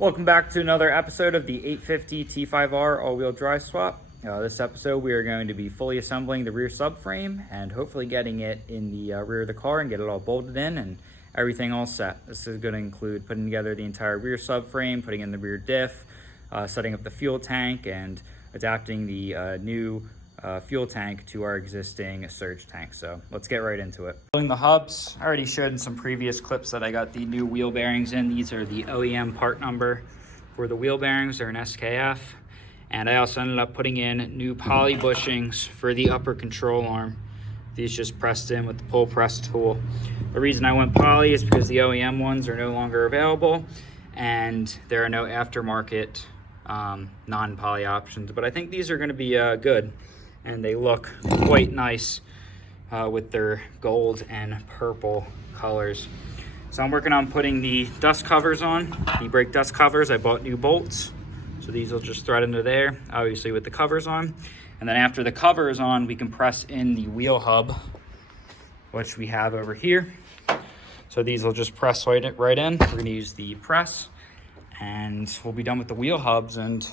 Welcome back to another episode of the 850 T-5R all-wheel drive swap. This episode we are going to be fully assembling the rear subframe and hopefully getting it in the rear of the car and get it all bolted in and everything all set. This is going to include putting together the entire rear subframe, putting in the rear diff, setting up the fuel tank, and adapting the new fuel tank to our existing surge tank. So let's get right into it. Building the hubs, I already showed in some previous clips that I got the new wheel bearings in. These are the OEM part number for the wheel bearings. They're an SKF. And I also ended up putting in new poly bushings for the upper control arm. These just pressed in with the pull press tool. The reason I went poly is because the OEM ones are no longer available and there are no aftermarket non-poly options. But I think these are going to be good, and they look quite nice with their gold and purple colors. So I'm working on putting the dust covers on, the brake dust covers. I bought new bolts, so these will just thread into there, obviously with the covers on. And then after the cover is on, we can press in the wheel hub, which we have over here. So these will just press right in. We're gonna use the press and we'll be done with the wheel hubs. And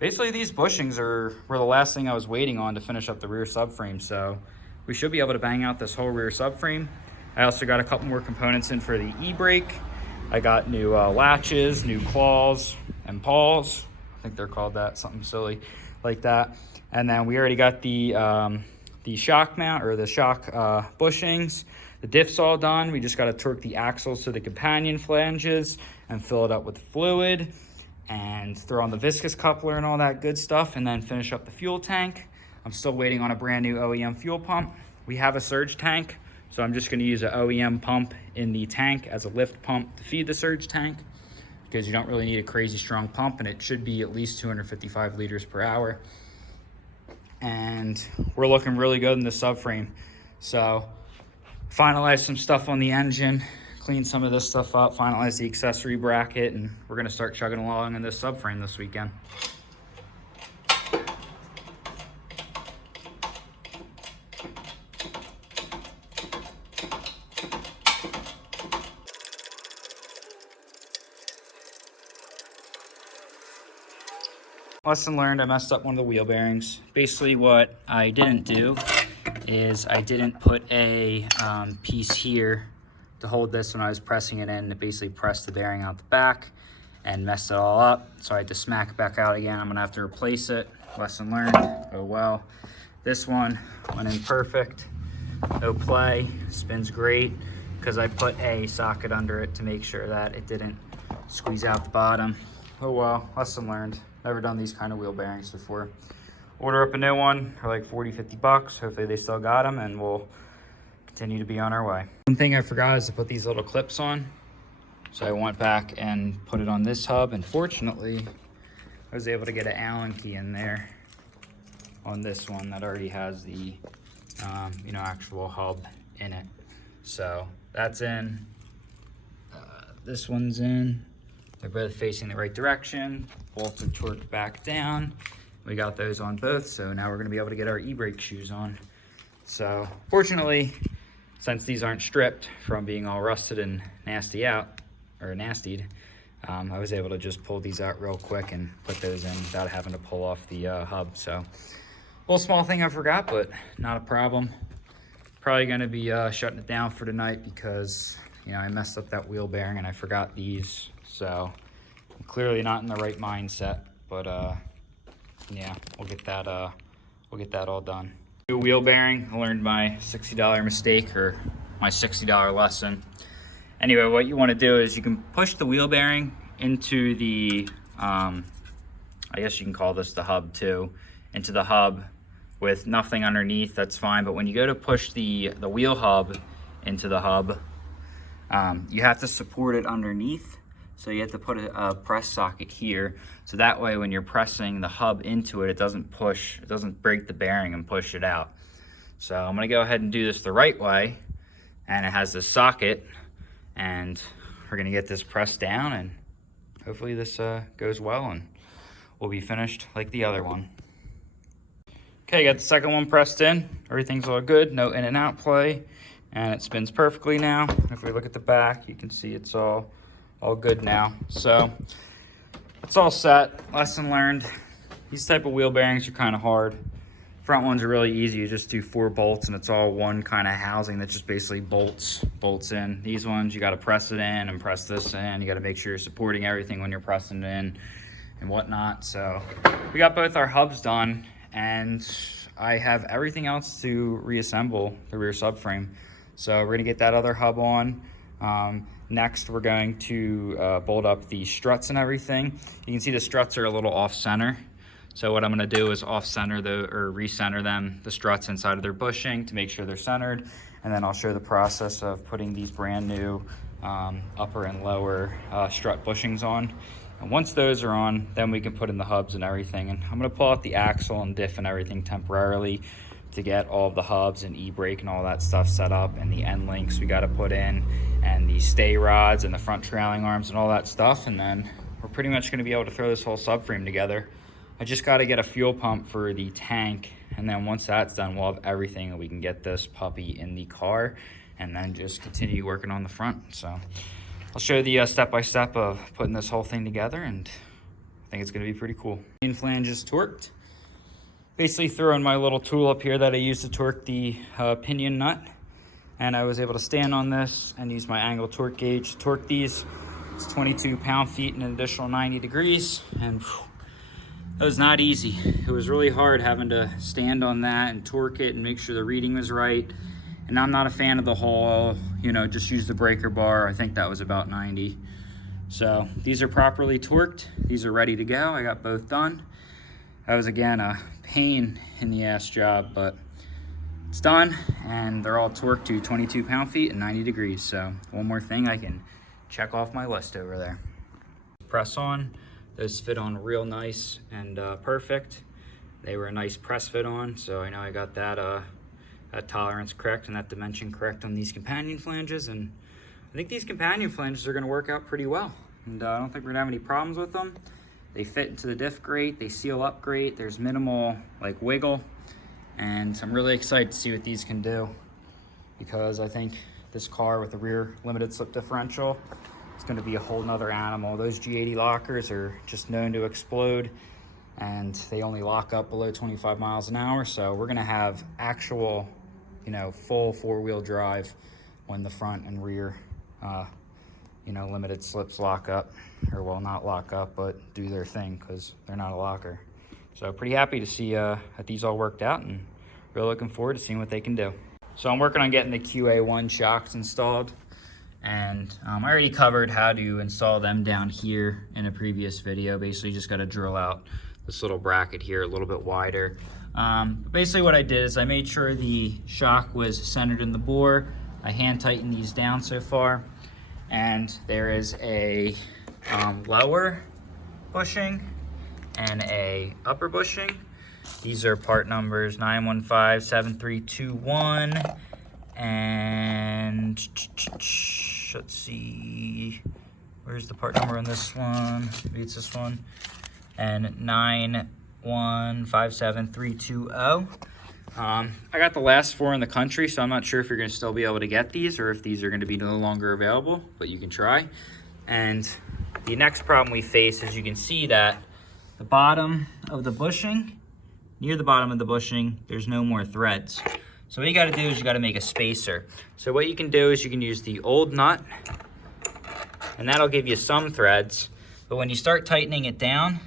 basically these bushings were the last thing I was waiting on to finish up the rear subframe. So we should be able to bang out this whole rear subframe. I also got a couple more components in for the e-brake. I got new latches, new claws and paws. I think they're called that, something silly like that. And then we already got the shock mount, or the shock bushings. The diff's all done. We just got to torque the axles to the companion flanges and fill it up with fluid and throw on the viscous coupler and all that good stuff, and then finish up the fuel tank. I'm still waiting on a brand new OEM fuel pump. We have a surge tank, so I'm just going to use an OEM pump in the tank as a lift pump to feed the surge tank, because you don't really need a crazy strong pump, and it should be at least 255 liters per hour. And we're looking really good in the subframe. So finalize some stuff on the engine, clean some of this stuff up, finalize the accessory bracket, and we're gonna start chugging along in this subframe this weekend. Lesson learned, I messed up one of the wheel bearings. Basically what I didn't do is I didn't put a piece here to hold this when I was pressing it in. It basically pressed the bearing out the back and messed it all up. So I had to smack it back out again. I'm gonna have to replace it. Lesson learned, oh well. This one went in perfect, no play, spins great, because I put a socket under it to make sure that it didn't squeeze out the bottom. Oh well, lesson learned. Never done these kind of wheel bearings before. Order up a new one for like 40-50 bucks. Hopefully they still got them, and we'll continue to be on our way. One thing I forgot is to put these little clips on. So I went back and put it on this hub, and fortunately I was able to get an Allen key in there on this one that already has the actual hub in it. So that's in. This one's in. They're both facing the right direction. Bolts are torqued back down. We got those on both, so now we're gonna be able to get our e-brake shoes on. So fortunately, since these aren't stripped from being all rusted and nastied, I was able to just pull these out real quick and put those in without having to pull off the hub. So a little small thing I forgot, but not a problem. Probably gonna be shutting it down for tonight because I messed up that wheel bearing and I forgot these. So I'm clearly not in the right mindset, but yeah, we'll get that all done. New wheel bearing. I learned my $60 mistake, or my $60 lesson. Anyway, what you want to do is you can push the wheel bearing into the I guess you can call this the hub too, into the hub with nothing underneath. That's fine, but when you go to push the wheel hub into the hub, you have to support it underneath. So you have to put a press socket here. So that way when you're pressing the hub into it, it doesn't break the bearing and push it out. So I'm gonna go ahead and do this the right way. And it has this socket, and we're gonna get this pressed down, and hopefully this goes well and we'll be finished like the other one. Okay, got the second one pressed in. Everything's all good, no in and out play. And it spins perfectly now. If we look at the back, you can see it's all good now. So it's all set. Lesson learned. These type of wheel bearings are kind of hard. Front ones are really easy. You just do 4 bolts and it's all one kind of housing that just basically bolts in. These ones, you got to press it in and press this in. You got to make sure you're supporting everything when you're pressing it in and whatnot. So we got both our hubs done, and I have everything else to reassemble the rear subframe. So we're gonna get that other hub on. Next, we're going to bolt up the struts and everything. You can see the struts are a little off center. So what I'm gonna do is off-center recenter them, the struts inside of their bushing to make sure they're centered. And then I'll show the process of putting these brand new upper and lower strut bushings on. And once those are on, then we can put in the hubs and everything. And I'm gonna pull out the axle and diff and everything temporarily to get all of the hubs and e-brake and all that stuff set up, and the end links we gotta put in, and the stay rods and the front trailing arms and all that stuff. And then we're pretty much gonna be able to throw this whole subframe together. I just got to get a fuel pump for the tank, and then once that's done, we'll have everything and we can get this puppy in the car and then just continue working on the front. So I'll show the step-by-step of putting this whole thing together, and I think it's going to be pretty cool. Flange is torqued. Basically throwing my little tool up here that I use to torque the pinion nut, and I was able to stand on this and use my angle torque gauge to torque these. It's 22 pound-feet and an additional 90 degrees, and it was not easy. It was really hard having to stand on that and torque it and make sure the reading was right. And I'm not a fan of the whole, just use the breaker bar. I think that was about 90. So these are properly torqued. These are ready to go. I got both done. That was, again, a pain in the ass job, but it's done. And they're all torqued to 22 pound-feet and 90 degrees. So one more thing I can check off my list over there. Press on. Those fit on real nice and perfect. They were a nice press fit on, so I know I got that tolerance correct and that dimension correct on these companion flanges, and I think these companion flanges are going to work out pretty well. And I don't think we're going to have any problems with them. They fit into the diff great, they seal up great, there's minimal wiggle, and I'm really excited to see what these can do, because I think this car with the rear limited slip differential, it's going to be a whole nother animal. Those G80 lockers are just known to explode, and they only lock up below 25 miles an hour. So we're going to have actual, full 4-wheel drive when the front and rear, limited slips lock up, or well, not lock up, but do their thing, because they're not a locker. So pretty happy to see that these all worked out, and really looking forward to seeing what they can do. So I'm working on getting the Qa1 Shocks installed. And I already covered how to install them down here in a previous video. Basically, you just got to drill out this little bracket here a little bit wider. Basically what I did is I made sure the shock was centered in the bore. I hand tightened these down so far, and there is a lower bushing and a upper bushing. These are part numbers 9157321, and let's see, where's the part number on this one? Maybe it's this one. And 9157320. I got the last 4 in the country, so I'm not sure if you're going to still be able to get these or if these are going to be no longer available, but you can try. And the next problem we face is you can see that the bottom of the bushing, near the bottom of the bushing, there's no more threads. So what you got to do is you got to make a spacer. So what you can do is you can use the old nut, and that'll give you some threads. But when you start tightening it down,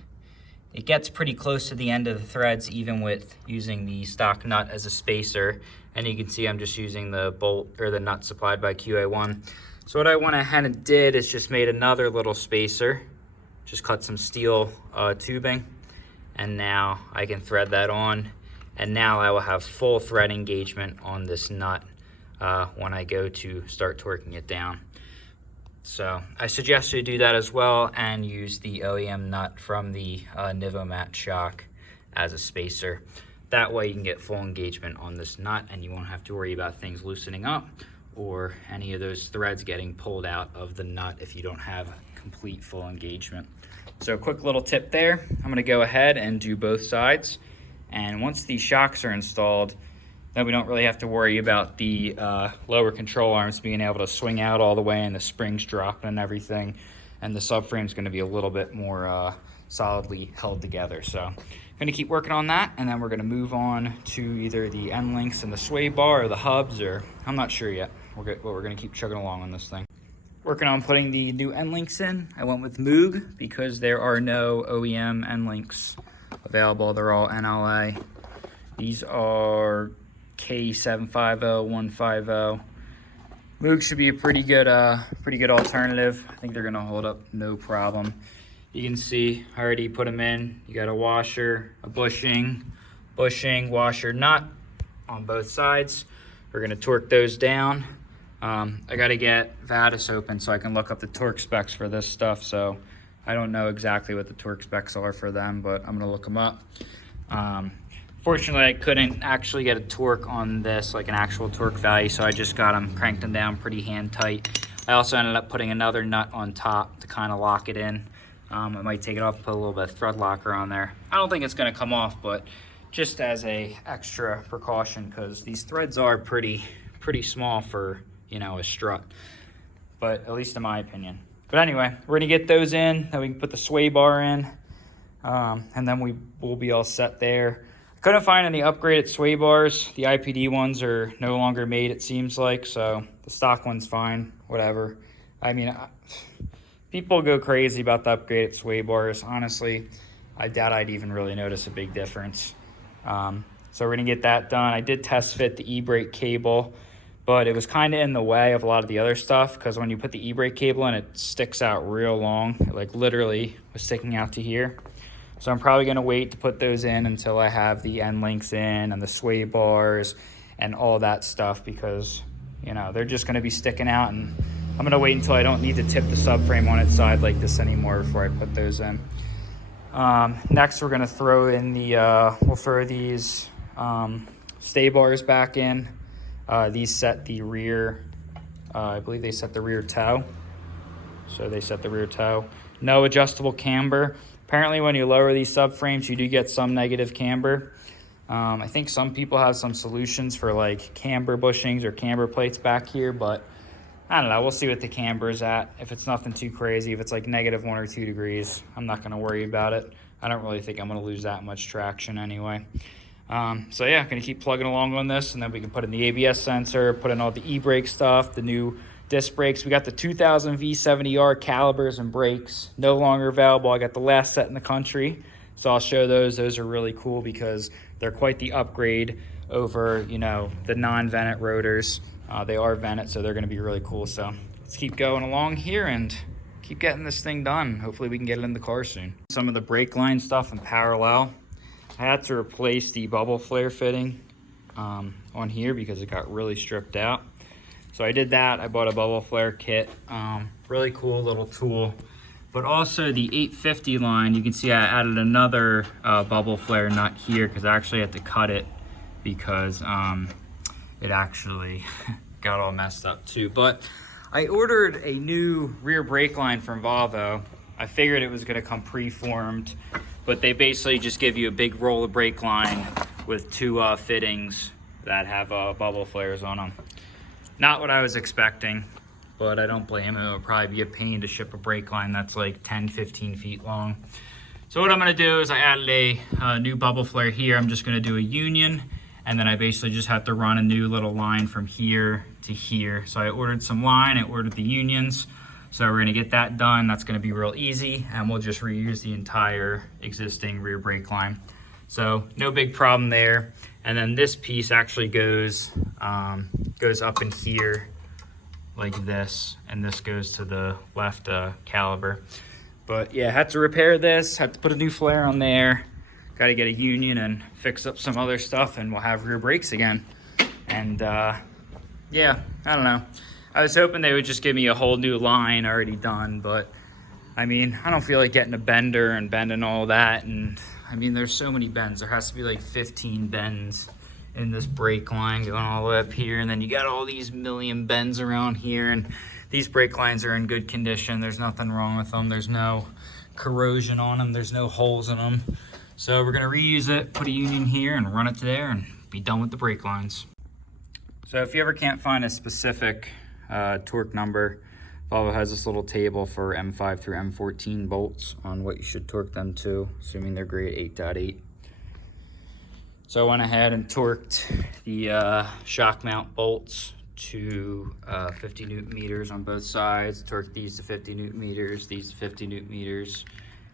it gets pretty close to the end of the threads, even with using the stock nut as a spacer. And you can see I'm just using the bolt or the nut supplied by Qa1. So what I went ahead and did is just made another little spacer, just cut some steel tubing, and now I can thread that on. And now I will have full thread engagement on this nut when I go to start torquing it down. So I suggest you do that as well, and use the OEM nut from the Nivomat shock as a spacer. That way you can get full engagement on this nut, and you won't have to worry about things loosening up or any of those threads getting pulled out of the nut if you don't have complete full engagement. So a quick little tip there. I'm going to go ahead and do both sides. And once these shocks are installed, then we don't really have to worry about the lower control arms being able to swing out all the way and the springs dropping and everything. and the subframe is going to be a little bit more solidly held together. So I'm going to keep working on that, and then we're going to move on to either the end links and the sway bar or the hubs, or I'm not sure yet. We're going to keep chugging along on this thing. Working on putting the new end links in. I went with Moog because there are no OEM end links available. They're all NLA. These are K750-150. Moog should be a pretty good alternative. I think they're gonna hold up no problem. You can see I already put them in. You got a washer, a bushing, washer, nut on both sides. We're gonna torque those down. I gotta get Vadis open so I can look up the torque specs for this stuff. So I don't know exactly what the torque specs are for them, but I'm gonna look them up. Fortunately, I couldn't actually get a torque on this, like an actual torque value, so I just got them, cranked them down pretty hand tight. I also ended up putting another nut on top to kind of lock it in. I might take it off, put a little bit of thread locker on there. I don't think it's gonna come off, but just as a extra precaution, because these threads are pretty small for, you know, a strut, but at least in my opinion. But anyway, we're gonna get those in, then we can put the sway bar in, and then we'll be all set there. I couldn't find any upgraded sway bars. The IPD ones are no longer made, it seems like, so the stock one's fine, whatever. I mean, people go crazy about the upgraded sway bars. Honestly, I doubt I'd even really notice a big difference. So we're gonna get that done. I did test fit the EBrake cable, but it was kind of in the way of a lot of the other stuff, because when you put the EBrake cable in, it sticks out real long. It like literally was sticking out to here. So I'm probably gonna wait to put those in until I have the end links in and the sway bars and all that stuff, because, you know, they're just gonna be sticking out, and I'm gonna wait until I don't need to tip the subframe on its side like this anymore before I put those in. Next, we're gonna throw in we'll throw these stay bars back in. These set the rear, I believe they set the rear toe. So they set the rear toe. No adjustable camber. Apparently when you lower these subframes, you do get some negative camber. I think some people have some solutions for like camber bushings or camber plates back here, but I don't know, we'll see what the camber is at. If it's nothing too crazy, if it's like -1 or 2 degrees, I'm not gonna worry about it. I don't really think I'm gonna lose that much traction anyway. So yeah, gonna keep plugging along on this, and then we can put in the ABS sensor, put in all the EBrake stuff, the new disc brakes. We got the 2000 V70R calipers and brakes, no longer available. I got the last set in the country, so I'll show those. Those are really cool because they're quite the upgrade over, you know, the non-vented rotors. They are vented, so they're gonna be really cool. So let's keep going along here and keep getting this thing done. Hopefully we can get it in the car soon. Some of the brake line stuff in parallel. I had to replace the bubble flare fitting on here because it got really stripped out. So I did that. I bought a bubble flare kit. Really cool little tool. But also the 850 line, you can see I added another bubble flare nut here because I actually had to cut it because it actually got all messed up too. But I ordered a new rear brake line from Volvo. I figured it was gonna come pre-formed, but they basically just give you a big roll of brake line with two fittings that have bubble flares on them. Not what I was expecting, but I don't blame them. It would probably be a pain to ship a brake line that's like 10, 15 feet long. So what I'm gonna do is I added a new bubble flare here. I'm just gonna do a union, and then I basically just have to run a new little line from here to here. So I ordered some line, I ordered the unions. So we're gonna get that done. That's gonna be real easy, and we'll just reuse the entire existing rear brake line. So no big problem there. And then this piece actually goes up in here like this, and this goes to the left caliper. But yeah, had to repair this, had to put a new flare on there, got to get a union and fix up some other stuff, and we'll have rear brakes again. And yeah, I don't know. I was hoping they would just give me a whole new line already done, but I mean, I don't feel like getting a bender and bending all that. And I mean, there's so many bends. There has to be like 15 bends in this brake line going all the way up here. And then you got all these million bends around here. And these brake lines are in good condition. There's nothing wrong with them. There's no corrosion on them. There's no holes in them. So we're gonna reuse it, put a union here and run it to there and be done with the brake lines. So if you ever can't find a specific torque number Volvo has this little table for M5 through M14 bolts on what you should torque them to, assuming they're grade 8.8. So I went ahead and torqued the shock mount bolts to 50 Newton meters on both sides. Torqued these to 50 Newton meters, these to 50 Newton meters,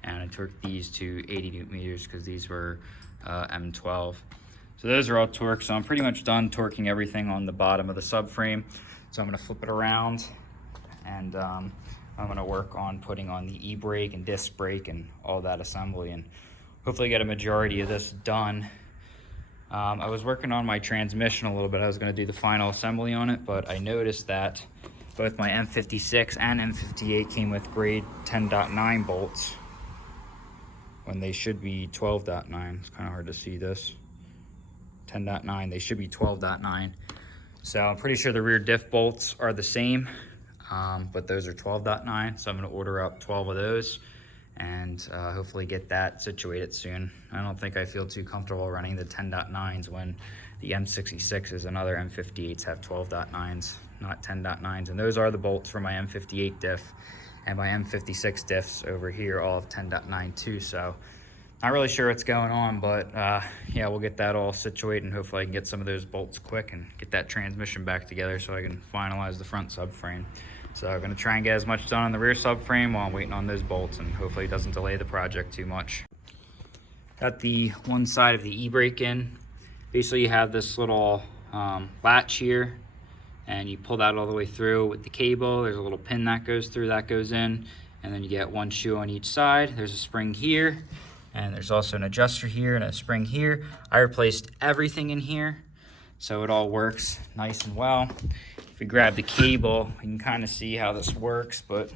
and I torqued these to 80 Newton meters because these were M12. So those are all torqued. So I'm pretty much done torquing everything on the bottom of the subframe. So I'm gonna flip it around, and I'm gonna work on putting on the e-brake and disc brake and all that assembly, and hopefully get a majority of this done. I was working on my transmission a little bit. I was gonna do the final assembly on it, but I noticed that both my M56 and M58 came with grade 10.9 bolts when they should be 12.9. It's kind of hard to see this. 10.9, they should be 12.9. So I'm pretty sure the rear diff bolts are the same, but those are 12.9. So I'm gonna order up 12 of those and hopefully get that situated soon. I don't think I feel too comfortable running the 10.9s when the M66s and other M58s have 12.9s, not 10.9s. And those are the bolts for my M58 diff, and my M56 diffs over here all have 10.9 too. So not really sure what's going on, but yeah, we'll get that all situated, and hopefully I can get some of those bolts quick and get that transmission back together so I can finalize the front subframe. So I'm gonna try and get as much done on the rear subframe while I'm waiting on those bolts, and hopefully it doesn't delay the project too much. Got the one side of the e-brake in. Basically you have this little latch here, and you pull that all the way through with the cable. There's a little pin that goes through, that goes in, and then you get one shoe on each side. There's a spring here, and there's also an adjuster here and a spring here. I replaced everything in here, so it all works nice and well. If you grab the cable, you can kind of see how this works, but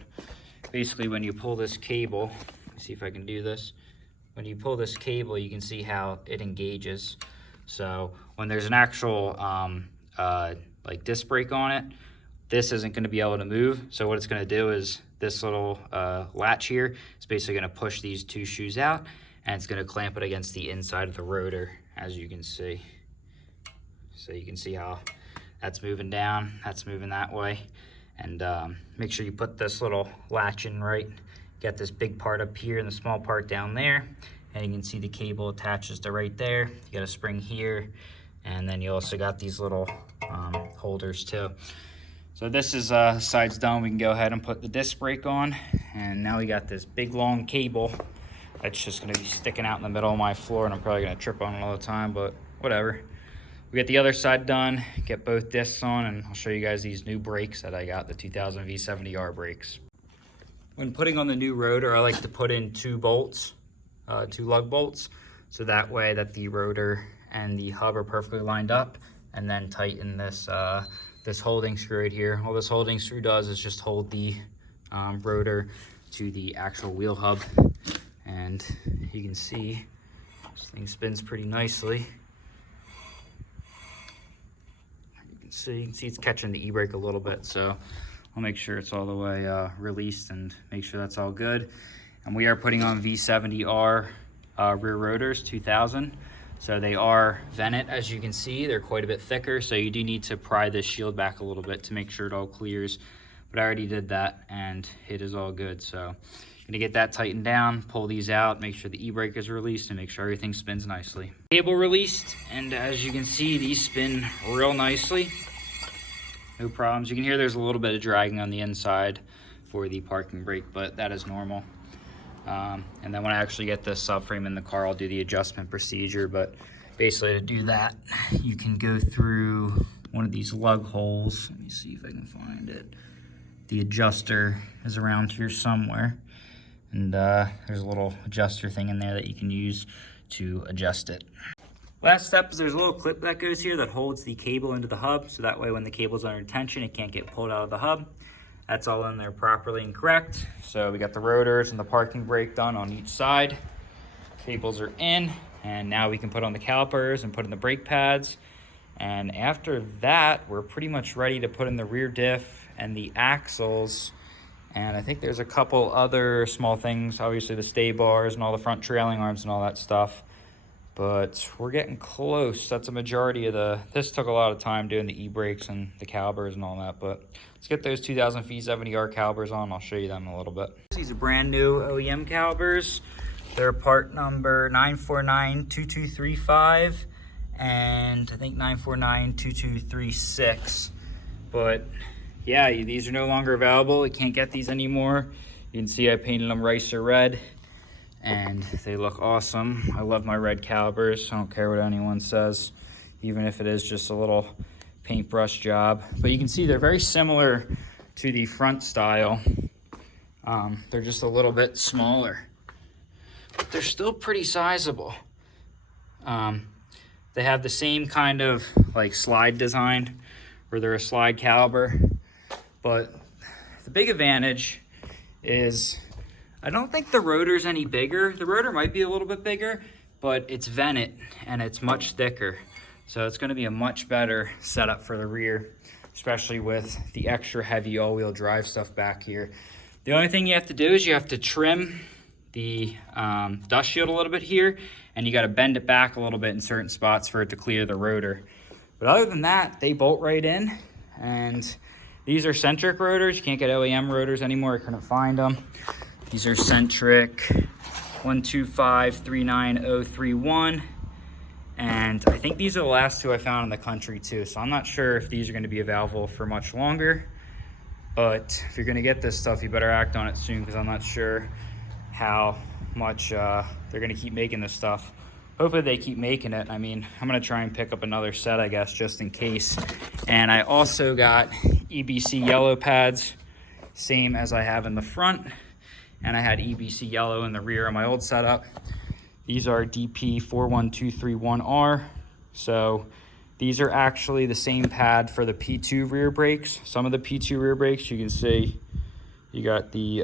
basically when you pull this cable, let me see if I can do this. When you pull this cable, you can see how it engages. So when there's an actual like disc brake on it, this isn't going to be able to move. So what it's going to do is this little latch here is basically going to push these two shoes out, and it's going to clamp it against the inside of the rotor, as you can see. So you can see how that's moving down, that's moving that way. And make sure you put this little latch in right. Got this big part up here and the small part down there, and you can see the cable attaches to right there. You got a spring here, and then you also got these little holders too. So this is side's done. We can go ahead and put the disc brake on, and now we got this big long cable that's just going to be sticking out in the middle of my floor, and I'm probably going to trip on it all the time, but whatever. We get the other side done, get both discs on, and I'll show you guys these new brakes that I got, the 2000 V70R brakes. When putting on the new rotor, I like to put in two bolts, two lug bolts, so that way that the rotor and the hub are perfectly lined up, and then tighten this this holding screw right here. All this holding screw does is just hold the rotor to the actual wheel hub, and you can see this thing spins pretty nicely. You can see it's catching the e-brake a little bit, so I'll make sure it's all the way released and make sure that's all good. And we are putting on V70R rear rotors, 2000. So they are vented, as you can see. They're quite a bit thicker, so you do need to pry this shield back a little bit to make sure it all clears. But I already did that, and it is all good. So I'm gonna get that tightened down, pull these out, make sure the e-brake is released, and make sure everything spins nicely. Cable released, and as you can see, these spin real nicely. No problems. You can hear there's a little bit of dragging on the inside for the parking brake, but that is normal. And then when I actually get this subframe in the car, I'll do the adjustment procedure. But basically to do that, you can go through one of these lug holes. Let me see if I can find it. The adjuster is around here somewhere. And there's a little adjuster thing in there that you can use to adjust it. Last step is there's a little clip that goes here that holds the cable into the hub, so that way when the cable's under tension, it can't get pulled out of the hub. That's all in there properly and correct. So we got the rotors and the parking brake done on each side. Cables are in, and now we can put on the calipers and put in the brake pads. And after that, we're pretty much ready to put in the rear diff and the axles. And I think there's a couple other small things, obviously the stay bars and all the front trailing arms and all that stuff. but we're getting close. That's a majority of this took a lot of time doing the e-brakes and the calipers and all that, but let's get those 2000 V70R calipers on. I'll show you them in a little bit. These are brand new OEM calipers. They're part number 9492235 and I think 9492236. But yeah, these are no longer available. You can't get these anymore. You can see I painted them Ricer red and they look awesome. I love my red calipers. I don't care what anyone says, even if it is just a little paintbrush job. But you can see they're very similar to the front style. They're just a little bit smaller, but they're still pretty sizable. They have the same kind of like slide design, where they're a slide caliper, but the big advantage is I don't think the rotor's any bigger. The rotor might be a little bit bigger, but it's vented and it's much thicker. So it's gonna be a much better setup for the rear, especially with the extra heavy all-wheel drive stuff back here. The only thing you have to do is you have to trim the dust shield a little bit here, and you gotta bend it back a little bit in certain spots for it to clear the rotor. But other than that, they bolt right in, and these are centric rotors. You can't get OEM rotors anymore. I couldn't find them. These are centric 12539031. And I think these are the last two I found in the country too. So I'm not sure if these are gonna be available for much longer, but if you're gonna get this stuff, you better act on it soon, because I'm not sure how much they're gonna keep making this stuff. Hopefully they keep making it. I mean, I'm gonna try and pick up another set, I guess, just in case. And I also got EBC yellow pads, same as I have in the front. And I had EBC yellow in the rear of my old setup. These are DP41231R. So these are actually the same pad for the P2 rear brakes. Some of the P2 rear brakes, you can see you got the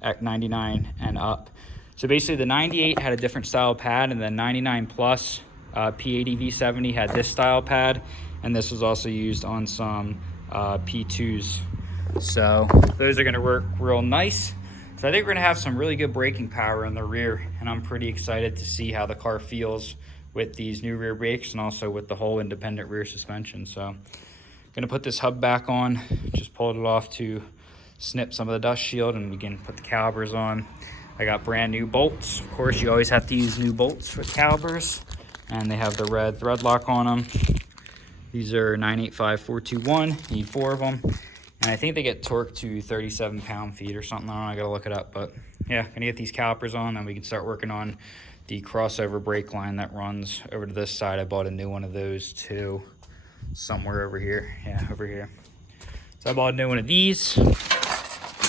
X99 and up. So basically the 98 had a different style pad, and then 99 plus P80 V70 had this style pad, and this was also used on some P2s. So those are gonna work real nice. So I think we're gonna have some really good braking power in the rear, and I'm pretty excited to see how the car feels with these new rear brakes and also with the whole independent rear suspension. So gonna put this hub back on, just pulled it off to snip some of the dust shield, and we can put the calipers on. I got brand new bolts. Of course, you always have to use new bolts with calipers, and they have the red thread lock on them. These are 985421, need 4 of them. And I think they get torqued to 37 pound-feet or something. I don't know, I gotta look it up, but yeah, gonna get these calipers on, and we can start working on the crossover brake line that runs over to this side. I bought a new one of those too, somewhere over here. Yeah, over here. So I bought a new one of these,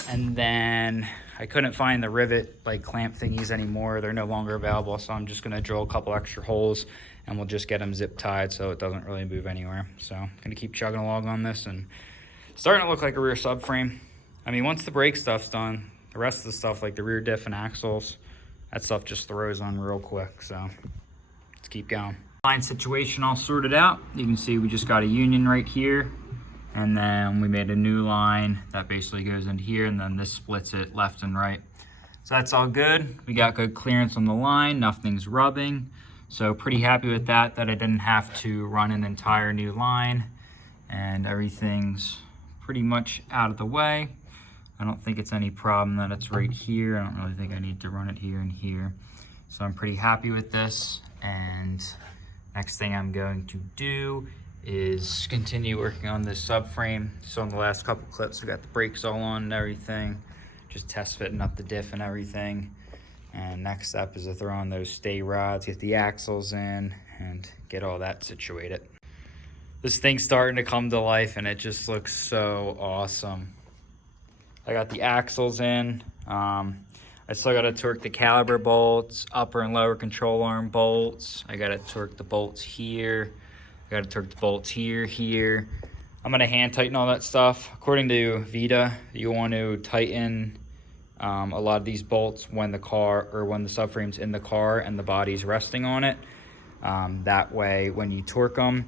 and then I couldn't find the rivet like clamp thingies anymore. They're no longer available, so I'm just gonna drill a couple extra holes, and we'll just get them zip tied so it doesn't really move anywhere. So I'm gonna keep chugging along on this, and starting to look like a rear subframe. I mean, once the brake stuff's done, the rest of the stuff like the rear diff and axles, that stuff just throws on real quick. So let's keep going. Line situation all sorted out. You can see we just got a union right here, and then we made a new line that basically goes into here, and then this splits it left and right. So that's all good. We got good clearance on the line, nothing's rubbing. So pretty happy with that I didn't have to run an entire new line, and everything's pretty much out of the way. I don't think it's any problem that it's right here. I don't really think I need to run it here and here. So I'm pretty happy with this, and next thing I'm going to do is continue working on this subframe. So in the last couple clips, we got the brakes all on and everything, just test fitting up the diff and everything. And next step is to throw on those stay rods, get the axles in, and get all that situated. This thing's starting to come to life, and it just looks so awesome. I got the axles in. I still got to torque the caliper bolts, upper and lower control arm bolts. I got to torque the bolts here. I got to torque the bolts here. I'm going to hand tighten all that stuff. According to Vita, you want to tighten a lot of these bolts when the subframe's in the car and the body's resting on it. That way, when you torque them,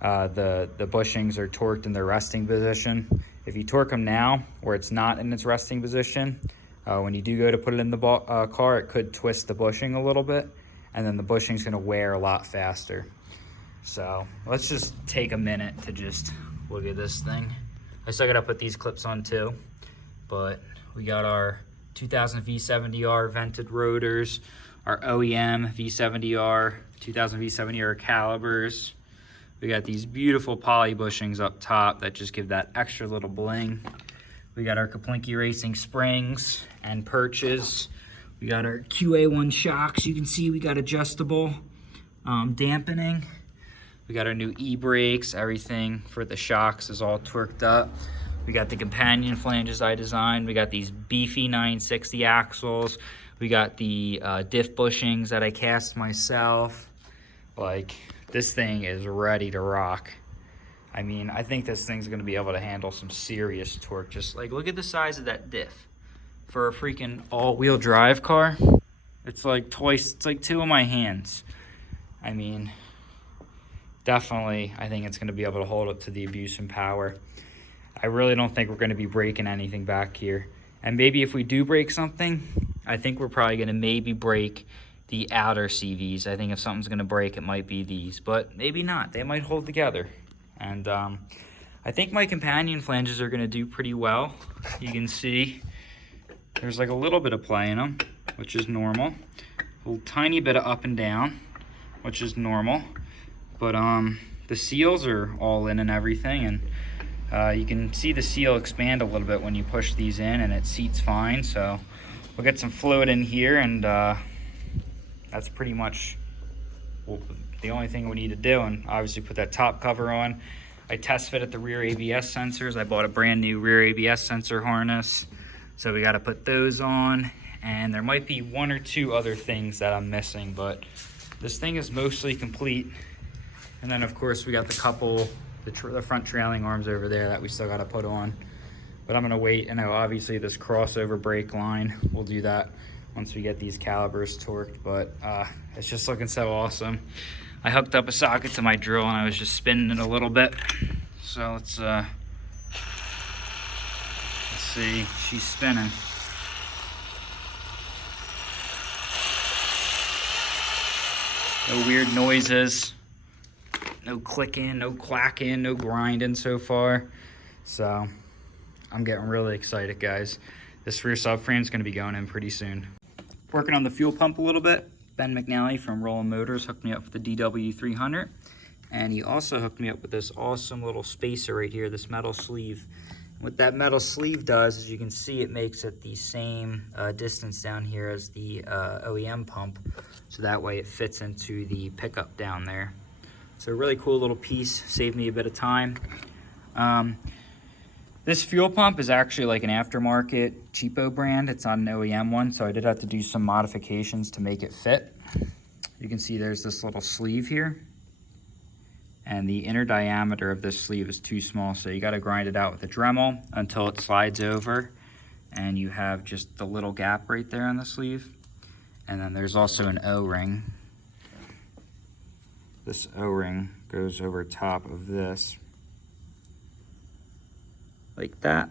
the bushings are torqued in their resting position. If you torque them now where it's not in its resting position, when you do go to put it in the car, it could twist the bushing a little bit, and then the bushing's gonna wear a lot faster. So let's just take a minute to just look at this thing. I still gotta put these clips on too, but we got our 2000 V70R vented rotors, our OEM V70R, 2000 V70R calipers. We got these beautiful poly bushings up top that just give that extra little bling. We got our Qa1 Racing springs and perches. We got our Qa1 Shocks. You can see we got adjustable dampening. We got our new e-brakes. Everything for the shocks is all torqued up. We got the companion flanges I designed. We got these beefy 960 axles. We got the diff bushings that I cast myself. Like, this thing is ready to rock. I mean, I think this thing's gonna be able to handle some serious torque. Just like, look at the size of that diff. For a freaking all-wheel drive car, it's like twice, it's like two of my hands. I mean, definitely, I think it's gonna be able to hold up to the abuse and power. I really don't think we're gonna be breaking anything back here. And maybe if we do break something, I think we're probably gonna maybe break the outer CVs. I think if something's gonna break, it might be these, but maybe not. They might hold together. And I think my companion flanges are gonna do pretty well. You can see there's like a little bit of play in them, which is normal. A little tiny bit of up and down, which is normal. But the seals are all in and everything, and you can see the seal expand a little bit when you push these in, and it seats fine. So we'll get some fluid in here, and that's pretty much the only thing we need to do. And obviously put that top cover on. I test fitted the rear ABS sensors. I bought a brand new rear ABS sensor harness, so we got to put those on. And there might be one or two other things that I'm missing, but this thing is mostly complete. And then of course we got the front trailing arms over there that we still got to put on. But I'm gonna wait, and obviously this crossover brake line, we'll do that once we get these calipers torqued. But it's just looking so awesome. I hooked up a socket to my drill and I was just spinning it a little bit. So let's see, she's spinning. No weird noises, no clicking, no clacking, no grinding so far. So I'm getting really excited, guys. This rear subframe is gonna be going in pretty soon. Working on the fuel pump a little bit. Ben McNally from Rolling Motors hooked me up with the DW300, and he also hooked me up with this awesome little spacer right here, this metal sleeve. What that metal sleeve does, as you can see, it makes it the same distance down here as the OEM pump, so that way it fits into the pickup down there. So a really cool little piece, saved me a bit of time. This fuel pump is actually like an aftermarket cheapo brand. It's not an OEM one, so I did have to do some modifications to make it fit. You can see there's this little sleeve here, and the inner diameter of this sleeve is too small, so you got to grind it out with a Dremel until it slides over, and you have just the little gap right there on the sleeve. And then there's also an O-ring. This O-ring goes over top of this like that,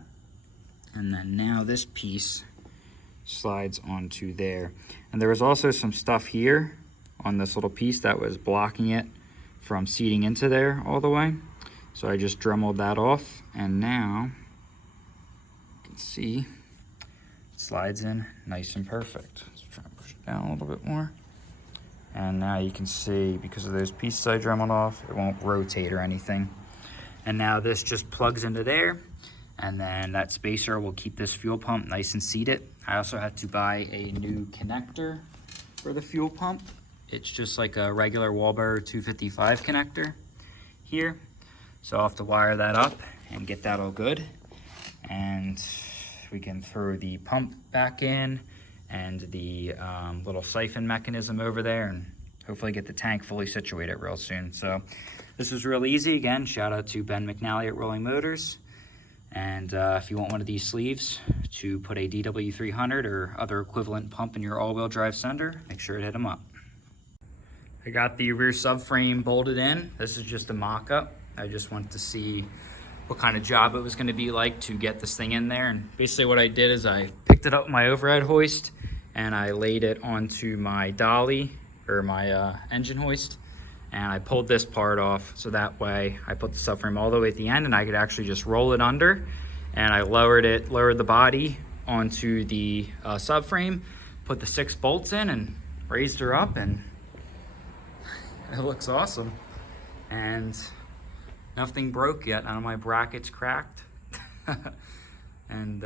and then now this piece slides onto there. And there was also some stuff here on this little piece that was blocking it from seating into there all the way, so I just Dremeled that off, and now you can see it slides in nice and perfect. Let's try and push it down a little bit more, and now you can see, because of those pieces I Dremeled off, it won't rotate or anything. And now this just plugs into there, and then that spacer will keep this fuel pump nice and seated. I also had to buy a new connector for the fuel pump. It's just like a regular Wahlberg 255 connector here. So I'll have to wire that up and get that all good. And we can throw the pump back in and the little siphon mechanism over there, and hopefully get the tank fully situated real soon. So this was real easy. Again, shout out to Ben McNally at Rolling Motors. And if you want one of these sleeves to put a DW300 or other equivalent pump in your all-wheel drive Sender, make sure to hit them up. I got the rear subframe bolted in. This is just a mock-up. I just wanted to see what kind of job it was going to be like to get this thing in there. And basically what I did is I picked it up with my overhead hoist and I laid it onto my dolly or my engine hoist, and I pulled this part off, so that way I put the subframe all the way at the end and I could actually just roll it under, and I lowered the body onto the subframe, put the 6 bolts in and raised her up, and it looks awesome. And nothing broke yet, none of my brackets cracked. And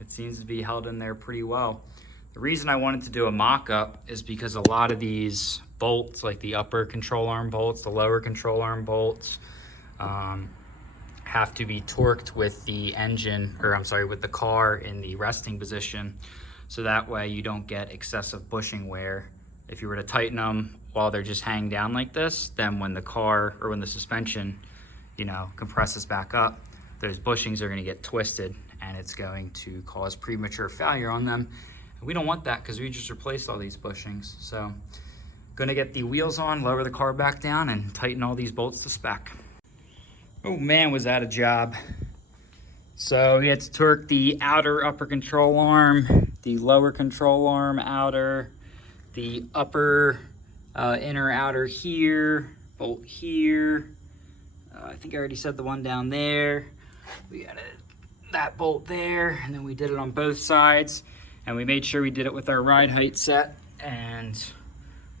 it seems to be held in there pretty well. The reason I wanted to do a mock-up is because a lot of these bolts, like the upper control arm bolts, the lower control arm bolts, have to be torqued with the engine, or I'm sorry, with the car in the resting position. So that way you don't get excessive bushing wear. If you were to tighten them while they're just hanging down like this, then when the car, or when the suspension, you know, compresses back up, those bushings are gonna get twisted and it's going to cause premature failure on them. We don't want that because we just replaced all these bushings. So gonna get the wheels on, lower the car back down, and tighten all these bolts to spec. Oh man, was that a job. So we had to torque the outer upper control arm, the lower control arm outer, the upper inner outer here, bolt here. I think I already said the one down there. We added that bolt there, and then we did it on both sides. And we made sure we did it with our ride height set, and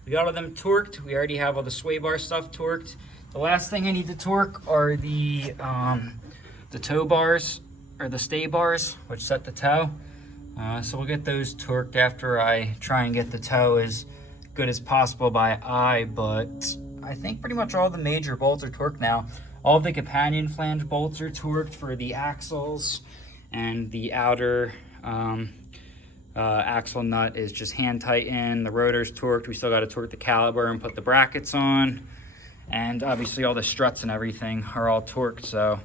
we got all of them torqued. We already have all the sway bar stuff torqued. The last thing I need to torque are the tow bars, or the stay bars, which set the tow. So we'll get those torqued after I try and get the tow as good as possible by eye, but I think pretty much all the major bolts are torqued now. All the companion flange bolts are torqued for the axles, and the outer axle nut is just hand tightened. The rotor's torqued. We still got to torque the caliper and put the brackets on, and obviously all the struts and everything are all torqued, so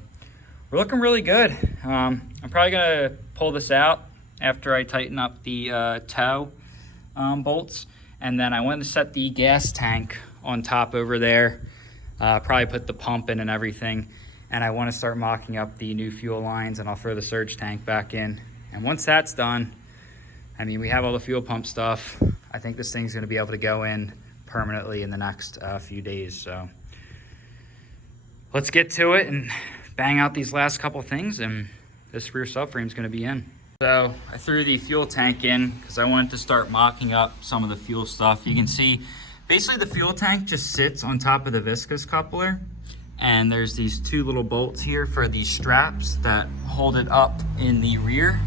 we're looking really good. I'm probably gonna pull this out after I tighten up the tow bolts, and then I want to set the gas tank on top over there, probably put the pump in and everything, and I want to start mocking up the new fuel lines, and I'll throw the surge tank back in. And once that's done, I mean, we have all the fuel pump stuff. I think this thing's gonna be able to go in permanently in the next few days. So let's get to it and bang out these last couple things, and this rear subframe is gonna be in. So I threw the fuel tank in because I wanted to start mocking up some of the fuel stuff. You can see, basically the fuel tank just sits on top of the viscous coupler, and there's these 2 little bolts here for these straps that hold it up in the rear.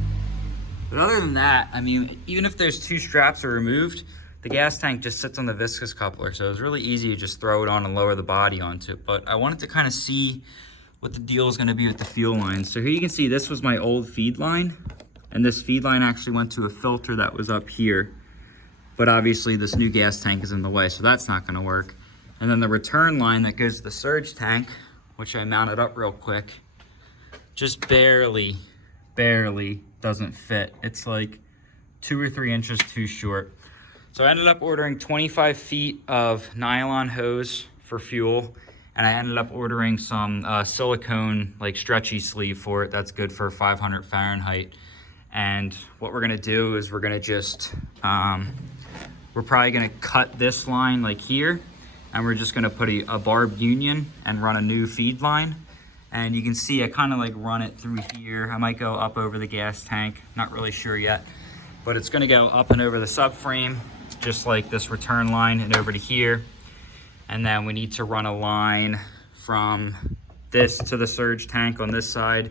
But other than that, I mean, even if there's 2 straps are removed, the gas tank just sits on the viscous coupler. So it's really easy to just throw it on and lower the body onto it. But I wanted to kind of see what the deal is gonna be with the fuel lines. So here you can see this was my old feed line, and this feed line actually went to a filter that was up here. But obviously this new gas tank is in the way, so that's not gonna work. And then the return line that goes to the surge tank, which I mounted up real quick, just barely doesn't fit. It's like 2 or 3 inches too short. So I ended up ordering 25 feet of nylon hose for fuel, and I ended up ordering some silicone, like stretchy sleeve for it. That's good for 500 Fahrenheit. And what we're gonna do is we're gonna just, we're probably gonna cut this line like here, and we're just gonna put a barbed union and run a new feed line. And you can see I kind of like run it through here. I might go up over the gas tank, not really sure yet, but it's gonna go up and over the subframe, just like this return line, and over to here. And then we need to run a line from this to the surge tank on this side,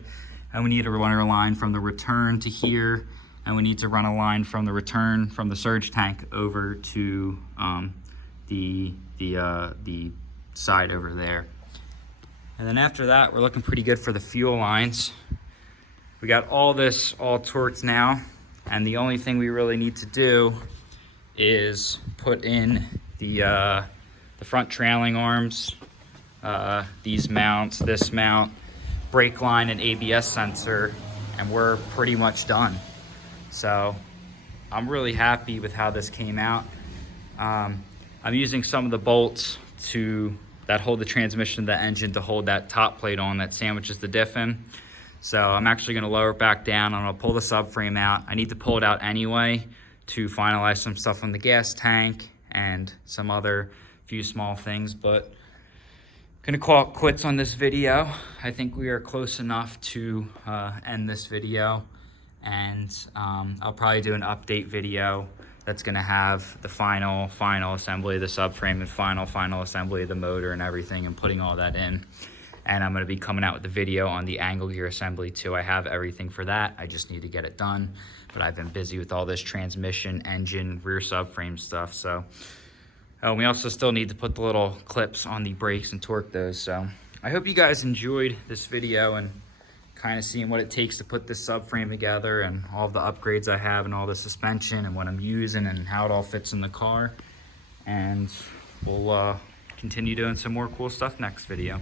and we need to run a line from the return to here, and we need to run a line from the return from the surge tank over to the side over there. And then after that, we're looking pretty good for the fuel lines. We got all this all torqued now, and the only thing we really need to do is put in the front trailing arms, these mounts, this mount, brake line, and ABS sensor, and we're pretty much done. So I'm really happy with how this came out. I'm using some of the bolts that hold the transmission to the engine to hold that top plate on that sandwiches the diff in. So I'm actually gonna lower it back down. I'm gonna pull the subframe out. I need to pull it out anyway to finalize some stuff on the gas tank and some other few small things, but gonna call it quits on this video. I think we are close enough to end this video, and I'll probably do an update video that's gonna have the final assembly of the subframe and final assembly of the motor and everything, and putting all that in. And I'm gonna be coming out with the video on the angle gear assembly too. I have everything for that. I just need to get it done. But I've been busy with all this transmission, engine, rear subframe stuff. So we also still need to put the little clips on the brakes and torque those. So I hope you guys enjoyed this video and kind of seeing what it takes to put this subframe together, and all the upgrades I have and all the suspension and what I'm using and how it all fits in the car. And we'll continue doing some more cool stuff next video.